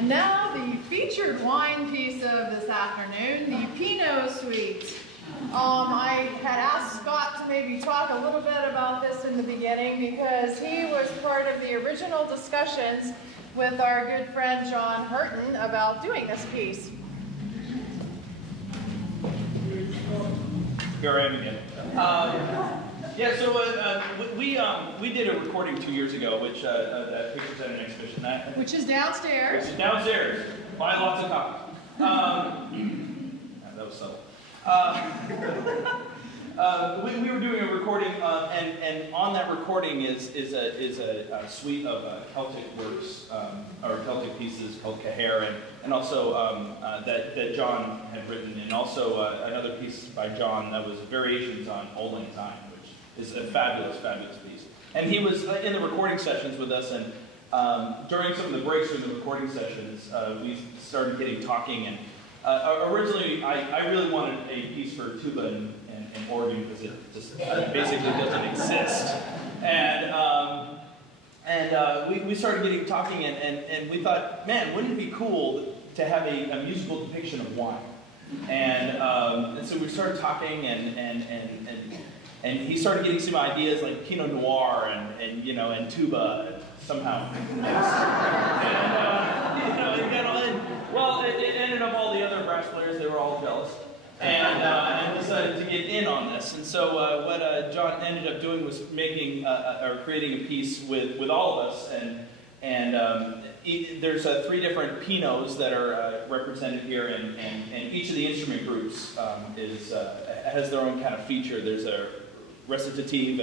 And now the featured wine piece of this afternoon, the Pinot Suite. I had asked Scott to maybe talk a little bit about this in the beginning because he was part of the original discussions with our good friend John Hurton about doing this piece. Here I am again. Yeah, so we did a recording 2 years ago, which that picture's at an exhibition. Which is downstairs. Which is downstairs. Buy lots of copies. That was subtle. We were doing a recording, and on that recording is a suite of Celtic works, or Celtic pieces called Caher, and also that John had written, and also another piece by John that was variations on Old Lang Syne, which is a fabulous, fabulous piece. And he was in the recording sessions with us, and during some of the breaks during the recording sessions, we started getting talking, and originally I really wanted a piece for tuba and organ because it just basically doesn't exist. And we started getting talking, and we thought, man, wouldn't it be cool to have a musical depiction of wine? And so we started talking, and he started getting some ideas like Pinot Noir and tuba somehow mixed. Well, it ended up all the other brass players, they were all jealous, and decided to get in on this. And so what John ended up doing was making or creating a piece with all of us, and there's 3 different Pinots that are represented here, and each of the instrument groups has their own kind of feature. There's a recitative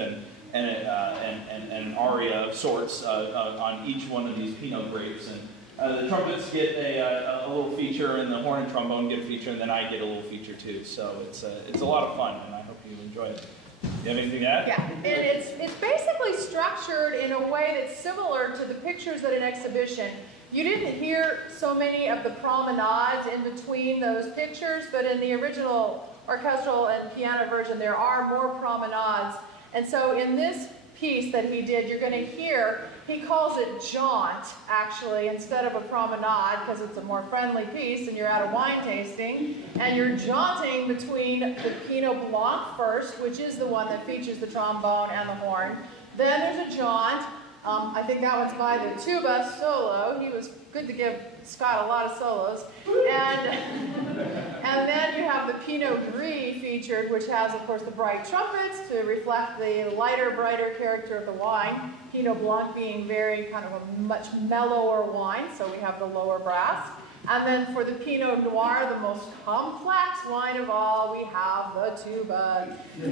and an aria of sorts on each one of these Pinot grapes. And the trumpets get a little feature, and the horn and trombone get a feature, and then I get a little feature too. So it's a lot of fun, and I hope you enjoy it. Do you have anything to add? Yeah, and it's basically structured in a way that's similar to the pictures at an exhibition. You didn't hear so many of the promenades in between those pictures, but in the original orchestral and piano version, there are more promenades. And so in this piece that he did, you're going to hear, he calls it jaunt, actually, instead of a promenade, because it's a more friendly piece, and you're at a wine tasting, and you're jaunting between the Pinot Blanc first, which is the one that features the trombone and the horn. Then there's a jaunt. I think that one's by the tuba solo. He was good to give Scott a lot of solos. And then you have the Pinot Gris featured, which has, of course, the bright trumpets to reflect the lighter, brighter character of the wine. Pinot Blanc being very kind of a much mellower wine, so we have the lower brass. And then for the Pinot Noir, the most complex wine of all, we have the tuba. So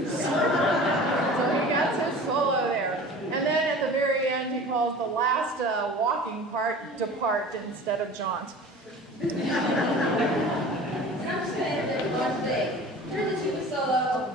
he gets his solo there. And then at the very end, he calls the last walking part depart instead of jaunt. And I'm just going to end it with one thing. During the tuba solo,